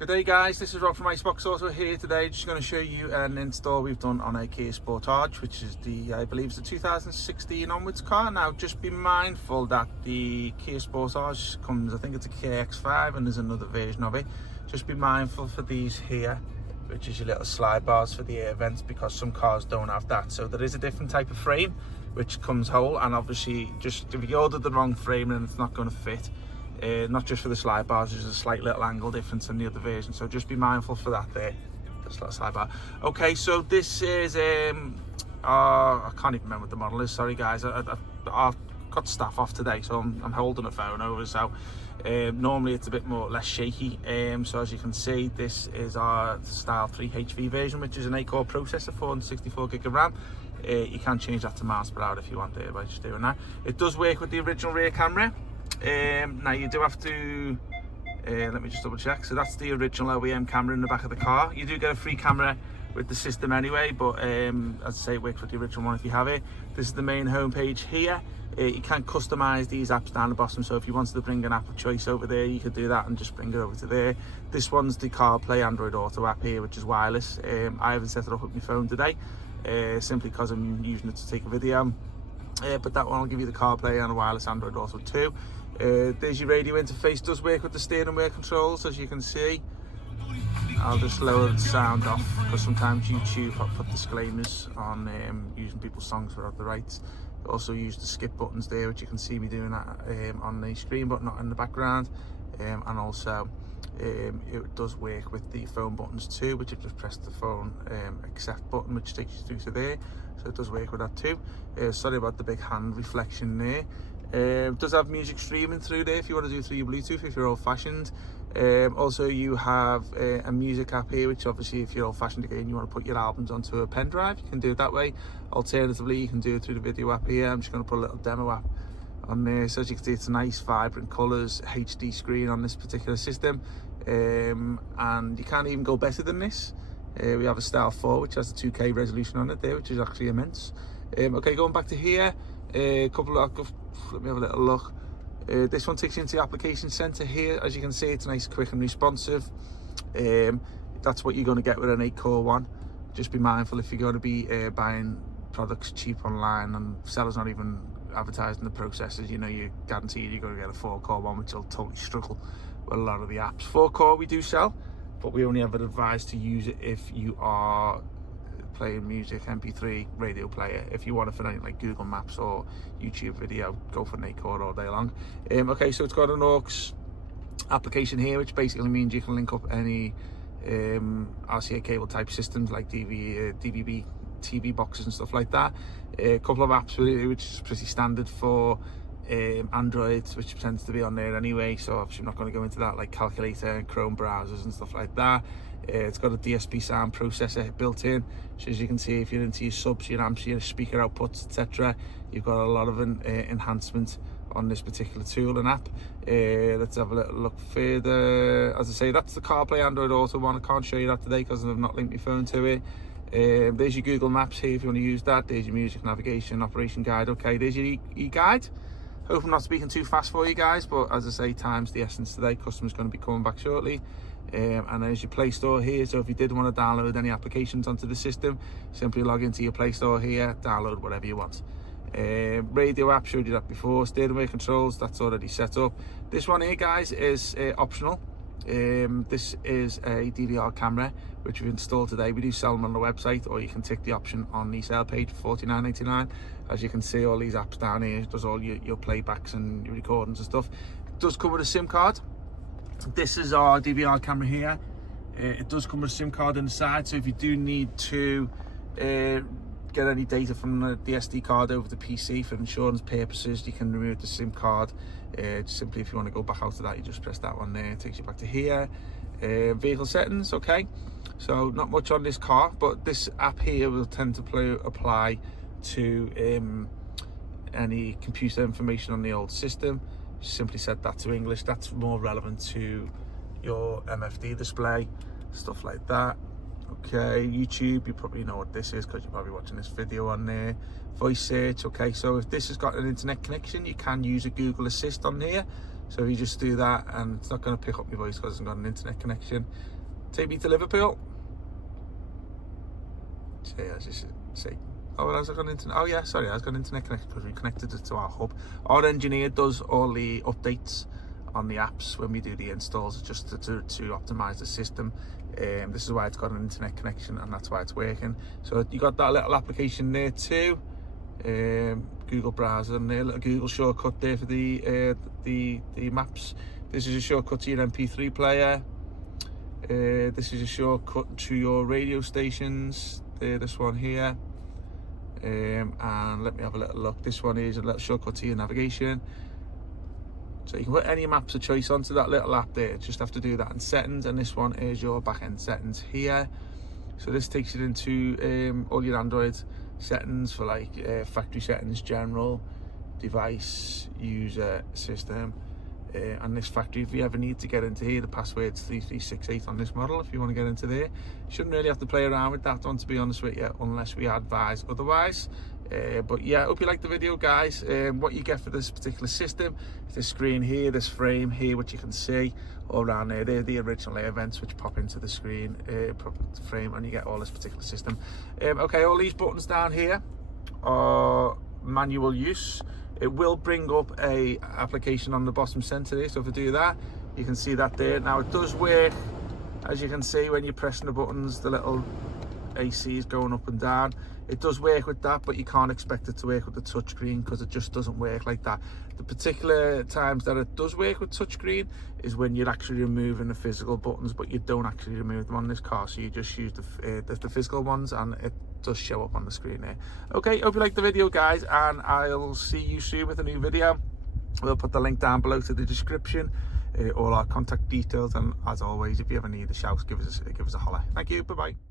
Good day guys, this is Rob from Iceboxauto here today. Just going to show you an install we've done on a KIA Sportage, which is I believe it's the 2016 onwards car. Now just be mindful that the KIA Sportage comes, I think it's a KIA X5 and there's another version of it. Just be mindful for these here, which is your little slide bars for the air vents, because some cars don't have that. So there is a different type of frame which comes whole, and obviously just if you ordered the wrong frame then it's not going to fit. Not just for the slide bars, there's a slight little angle difference in the other version, so just be mindful for that there. This little slide bar. Okay, so this is I can't even remember what the model is, sorry guys. I've got staff off today, so I'm holding a phone over, so normally it's a bit less shaky. So as you can see, this is our Style 3HV version, which is an 8-core processor, 464 gig of RAM. You can change that to miles per hour if you want there by just doing that. It does work with the original rear camera. Now you do have to let me just double check. So that's the original OEM camera in the back of the car. You do get a free camera with the system anyway, but as I say, it works with the original one if you have it. This is the main home page here. You can customize these apps down the bottom, so if you wanted to bring an app of choice over there, you could do that and just bring it over to there. This one's the CarPlay Android Auto app here, which is wireless. I haven't set it up with my phone today, simply because I'm using it to take a video. But that one will give you the CarPlay and a wireless Android Auto too. There's your radio interface. Does work with the steering wheel controls, as you can see. I'll just lower the sound off because sometimes YouTube will put disclaimers on using people's songs without the rights. Also use the skip buttons there, which you can see me doing that on the screen but not in the background. And also it does work with the phone buttons too, which I've just pressed the phone accept button, which takes you through to there, so it does work with that too. Sorry about the big hand reflection there. It does have music streaming through there if you want to do through your Bluetooth if you're old-fashioned. Also you have a music app here, which obviously if you're old-fashioned again, you want to put your albums onto a pen drive, you can do it that way. Alternatively, you can do it through the video app here. I'm just going to put a little demo app on there. So as you can see, it's a nice vibrant colours HD screen on this particular system, and you can't even go better than this. We have a Style 4 which has a 2K resolution on it there, which is actually immense. Okay, going back to here, let me have a little look. This one takes you into the application center here. As you can see, it's nice, quick and responsive. That's what you're going to get with an 8-core one. Just be mindful if you're going to be buying products cheap online and sellers not even advertising the processors, you know, you're guaranteed you're going to get a 4-core one, which will totally struggle with a lot of the apps. 4-core we do sell, but we only ever advise to use it if you are playing music, MP3, radio player. If you want it for anything like Google Maps or YouTube video, go for an 8-core all day long. Okay, so it's got an aux application here, which basically means you can link up any RCA cable type systems like DVB, TV boxes and stuff like that. A couple of apps which is pretty standard for Android, which tends to be on there anyway, so obviously I'm not going to go into that, like calculator and Chrome browsers and stuff like that. It's got a DSP sound processor built in, so as you can see, if you're into your subs, your amps, your speaker outputs, etc., you've got a lot of enhancement on this particular tool and app. Let's have a little look further. As I say, that's the CarPlay Android Auto one. I can't show you that today because I've not linked my phone to it. There's your Google Maps here if you want to use that. There's your music navigation operation guide. Okay, there's your e-guide. Hope I'm not speaking too fast for you guys, but as I say, time's the essence today. Customer's going to be coming back shortly. And there's your Play Store here, so if you did want to download any applications onto the system, simply log into your Play Store here, download whatever you want. Radio app, showed you that before. Steering wheel controls, that's already set up. This one here guys is optional. This is a DVR camera which we've installed today. We do sell them on the website, or you can tick the option on the sale page for $49.99. As you can see, all these apps down here, it does all your playbacks and your recordings and stuff. It does come with a SIM card. This is our DVR camera here. It does come with a SIM card on the side, so if you do need to get any data from the SD card over the PC for insurance purposes, you can remove the SIM card. Simply if you want to go back out to that, you just press that one there, it takes you back to here. Vehicle settings, okay, so not much on this car, but this app here will tend to apply to any computer information on the old system. Simply set that to English. That's more relevant to your MFD display, stuff like that. Okay, YouTube, you probably know what this is because you're probably watching this video on there. Voice search, okay, so if this has got an internet connection, you can use a Google Assist on here So if you just do that, and it's not going to pick up my voice because it hasn't got an internet connection. Take me to Liverpool. So yeah, just say, oh, well, I was got an internet. Oh yeah, sorry, I was got an internet connection because we connected it to our hub. Our engineer does all the updates on the apps when we do the installs, just to optimize the system. This is why it's got an internet connection, and that's why it's working. So you got that little application there too, Google browser, and there, little Google shortcut there for the maps. This is a shortcut to your MP3 player. This is a shortcut to your radio stations. This one here, and let me have a little look. This one is a little shortcut to your navigation. So you can put any maps of choice onto that little app there. Just have to do that in settings, and this one is your back-end settings here. So this takes you into all your Android settings for like factory settings, general, device, user, system, and this factory. If you ever need to get into here, the password's 3368 on this model. If you want to get into there, you shouldn't really have to play around with that one, to be honest with you, unless we advise otherwise. But yeah, I hope you liked the video, guys. What you get for this particular system is this screen here, this frame here, which you can see all around there. They're the original air vents which pop into the screen, pop into the frame, and you get all this particular system. Okay, all these buttons down here are manual use. It will bring up a application on the bottom center there, so if I do that, you can see that there. Now it does work, as you can see, when you're pressing the buttons, the little AC is going up and down. It does work with that, but you can't expect it to work with the touchscreen because it just doesn't work like that. The particular times that it does work with touchscreen is when you're actually removing the physical buttons, but you don't actually remove them on this car, so you just use the physical ones, and it does show up on the screen there. Okay, hope you liked the video, guys, and I'll see you soon with a new video. We'll put the link down below to the description, all our contact details, and as always, if you ever need a shout, give us a holler. Thank you, bye bye.